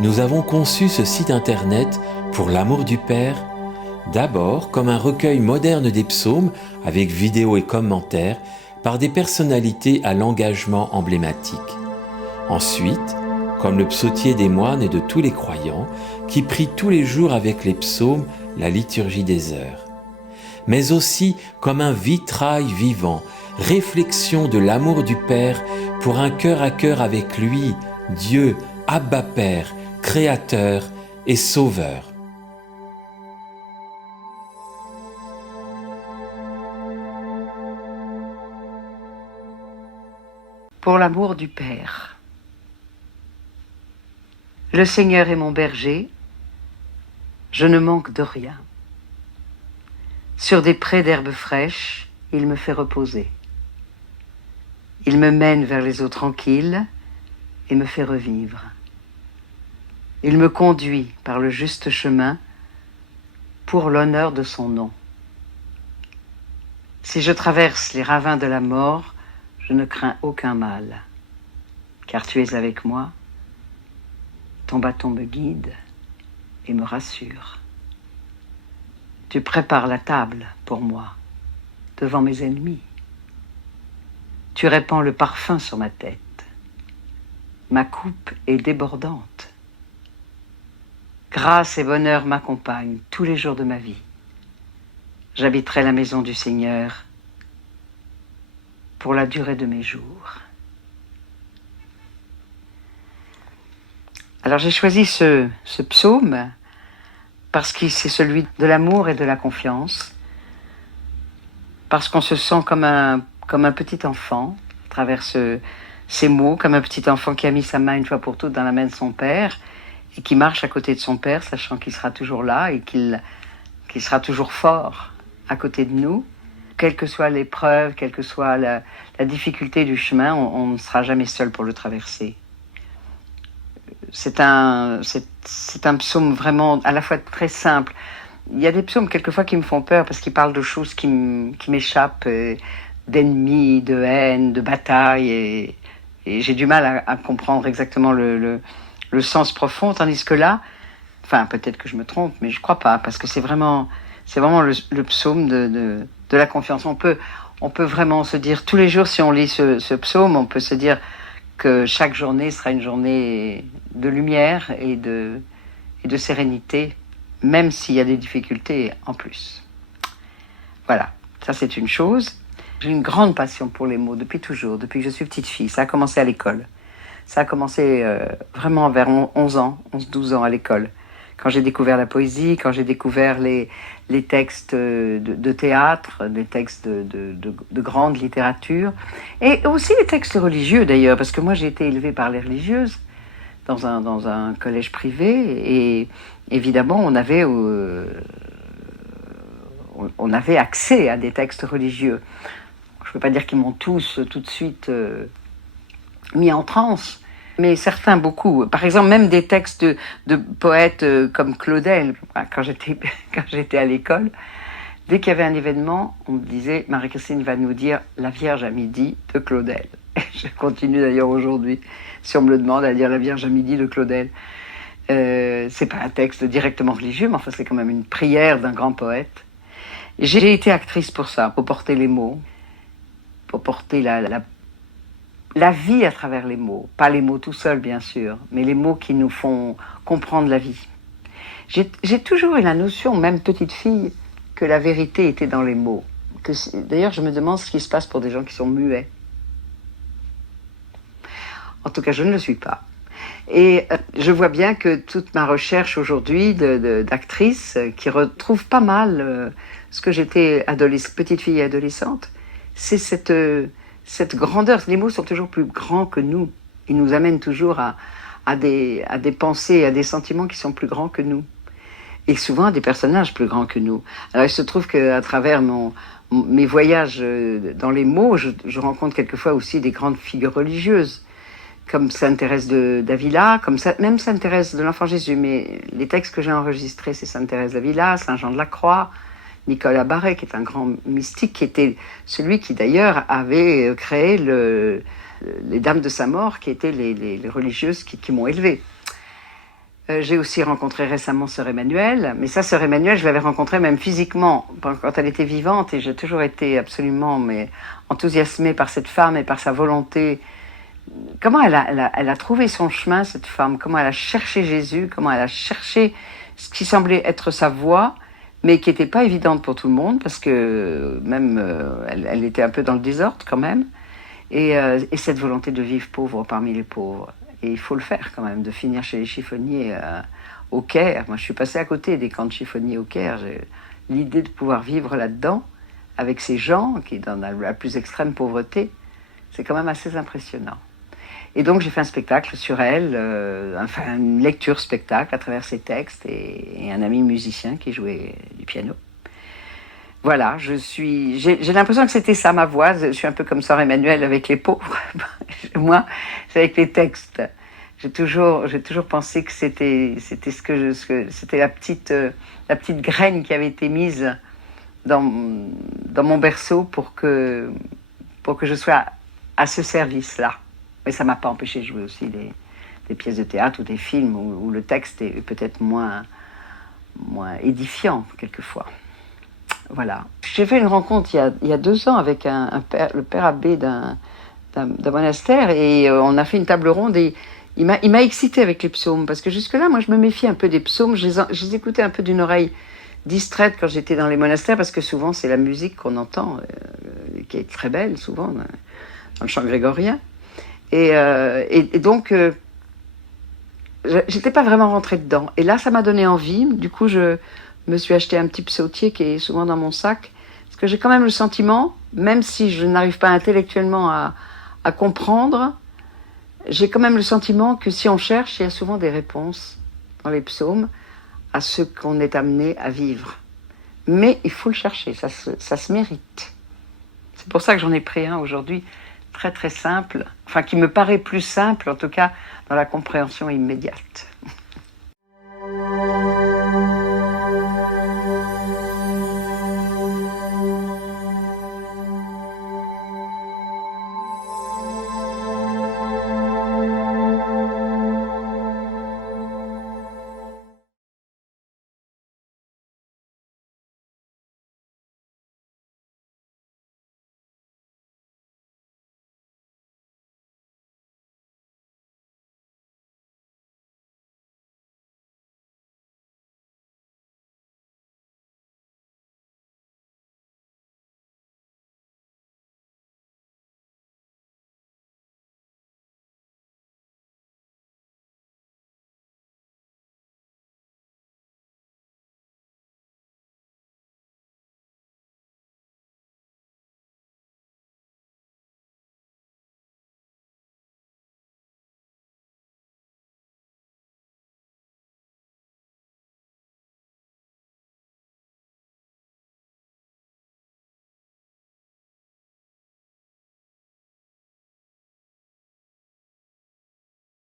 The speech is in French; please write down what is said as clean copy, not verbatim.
Nous avons conçu ce site internet pour l'amour du Père, d'abord comme un recueil moderne des psaumes avec vidéos et commentaires par des personnalités à l'engagement emblématique. Ensuite, comme le psautier des moines et de tous les croyants qui prient tous les jours avec les psaumes la liturgie des heures. Mais aussi comme un vitrail vivant, réflexion de l'amour du Père pour un cœur à cœur avec lui, Dieu, Abba Père, Créateur et Sauveur. Pour l'amour du Père. Le Seigneur est mon berger, je ne manque de rien. Sur des prés d'herbes fraîches, il me fait reposer. Il me mène vers les eaux tranquilles et me fait revivre. Il me conduit par le juste chemin pour l'honneur de son nom. Si je traverse les ravins de la mort, je ne crains aucun mal, car tu es avec moi, ton bâton me guide et me rassure. Tu prépares la table pour moi, devant mes ennemis. Tu répands le parfum sur ma tête. Ma coupe est débordante. Grâce et bonheur m'accompagnent tous les jours de ma vie. J'habiterai la maison du Seigneur pour la durée de mes jours. Alors j'ai choisi ce psaume parce que c'est celui de l'amour et de la confiance, parce qu'on se sent comme un petit enfant à travers ces mots, comme un petit enfant qui a mis sa main une fois pour toutes dans la main de son père et qui marche à côté de son père, sachant qu'il sera toujours là et qu'il sera toujours fort à côté de nous. Quelle que soit l'épreuve, quelle que soit la difficulté du chemin, on ne sera jamais seul pour le traverser. C'est un psaume vraiment à la fois très simple. Il y a des psaumes quelquefois qui me font peur parce qu'ils parlent de choses qui m'échappent, d'ennemis, de haine, de bataille, et j'ai du mal à comprendre exactement le sens profond, tandis que là, enfin peut-être que je me trompe, mais je crois pas, parce que c'est vraiment le psaume de la confiance. On peut vraiment se dire, tous les jours si on lit ce psaume, on peut se dire que chaque journée sera une journée de lumière et de sérénité, même s'il y a des difficultés en plus. Voilà, ça c'est une chose. J'ai une grande passion pour les mots depuis toujours, depuis que je suis petite fille. Ça a commencé à l'école. Ça a commencé vraiment vers 11-12 ans à l'école. Quand j'ai découvert la poésie, quand j'ai découvert les textes de théâtre, des textes de grande littérature, et aussi les textes religieux d'ailleurs, parce que moi j'ai été élevée par les religieuses dans un collège privé, et évidemment on avait accès à des textes religieux. Je ne peux pas dire qu'ils m'ont tous tout de suite mis en transe, mais certains beaucoup. Par exemple, même des textes de poètes comme Claudel. Quand j'étais à l'école, dès qu'il y avait un événement, on me disait « Marie-Christine va nous dire La Vierge à midi de Claudel ». Je continue d'ailleurs aujourd'hui, si on me le demande, à dire La Vierge à midi de Claudel. C'est pas un texte directement religieux, mais enfin c'est quand même une prière d'un grand poète. J'ai été actrice pour ça, pour porter les mots, pour porter la vie à travers les mots. Pas les mots tout seuls, bien sûr, mais les mots qui nous font comprendre la vie. J'ai toujours eu la notion, même petite fille, que la vérité était dans les mots. D'ailleurs, je me demande ce qui se passe pour des gens qui sont muets. En tout cas, je ne le suis pas. Et je vois bien que toute ma recherche aujourd'hui d'actrice, qui retrouve pas mal ce que j'étais petite fille et adolescente, c'est cette grandeur. Les mots sont toujours plus grands que nous. Ils nous amènent toujours à des pensées, à des sentiments qui sont plus grands que nous. Et souvent à des personnages plus grands que nous. Alors il se trouve qu'à travers mes voyages dans les mots, je rencontre quelquefois aussi des grandes figures religieuses, comme Sainte Thérèse d'Avila, même Sainte Thérèse de l'Enfant Jésus. Mais les textes que j'ai enregistrés, c'est Sainte Thérèse d'Avila, Saint Jean de la Croix, Nicolas Barret, qui est un grand mystique, qui était celui qui d'ailleurs avait créé les Dames de sa mort, qui étaient les religieuses qui m'ont élevée. J'ai aussi rencontré récemment Sœur Emmanuelle, mais ça, Sœur Emmanuelle, je l'avais rencontrée même physiquement quand elle était vivante, et j'ai toujours été absolument enthousiasmée par cette femme et par sa volonté. Comment elle a trouvé son chemin, cette femme, comment elle a cherché Jésus, comment elle a cherché ce qui semblait être sa voie, mais qui n'était pas évidente pour tout le monde, parce que même elle était un peu dans le désordre quand même, et cette volonté de vivre pauvre parmi les pauvres. Et il faut le faire quand même, de finir chez les chiffonniers au Caire. Moi, je suis passée à côté des camps de chiffonniers au Caire. J'ai l'idée de pouvoir vivre là-dedans, avec ces gens qui sont dans la plus extrême pauvreté, c'est quand même assez impressionnant. Et donc, j'ai fait un spectacle sur elle, enfin, une lecture-spectacle à travers ses textes et un ami musicien qui jouait du piano. Voilà, j'ai l'impression que c'était ça ma voix. Je suis un peu comme Sœur Emmanuelle avec les pauvres. Moi, c'est avec les textes. J'ai toujours pensé que c'était c'était la petite graine qui avait été mise dans mon berceau pour que je sois à ce service-là. Mais ça m'a pas empêché de jouer aussi des pièces de théâtre ou des films où le texte est peut-être moins édifiant quelquefois. Voilà. J'ai fait une rencontre il y a 2 ans avec le père abbé d'un monastère, et on a fait une table ronde, et il m'a excité avec les psaumes, parce que jusque-là, moi, je me méfiais un peu des psaumes. Je les écoutais un peu d'une oreille distraite quand j'étais dans les monastères, parce que souvent, c'est la musique qu'on entend, qui est très belle, souvent, dans le chant grégorien. Et donc, j'étais pas vraiment rentrée dedans. Et là, ça m'a donné envie. Du coup, je me suis acheté un petit psautier qui est souvent dans mon sac, parce que j'ai quand même le sentiment, même si je n'arrive pas intellectuellement à comprendre, j'ai quand même le sentiment que si on cherche, il y a souvent des réponses dans les psaumes à ce qu'on est amené à vivre. Mais il faut le chercher, ça se mérite. C'est pour ça que j'en ai pris un aujourd'hui, très très simple, enfin qui me paraît plus simple, en tout cas dans la compréhension immédiate.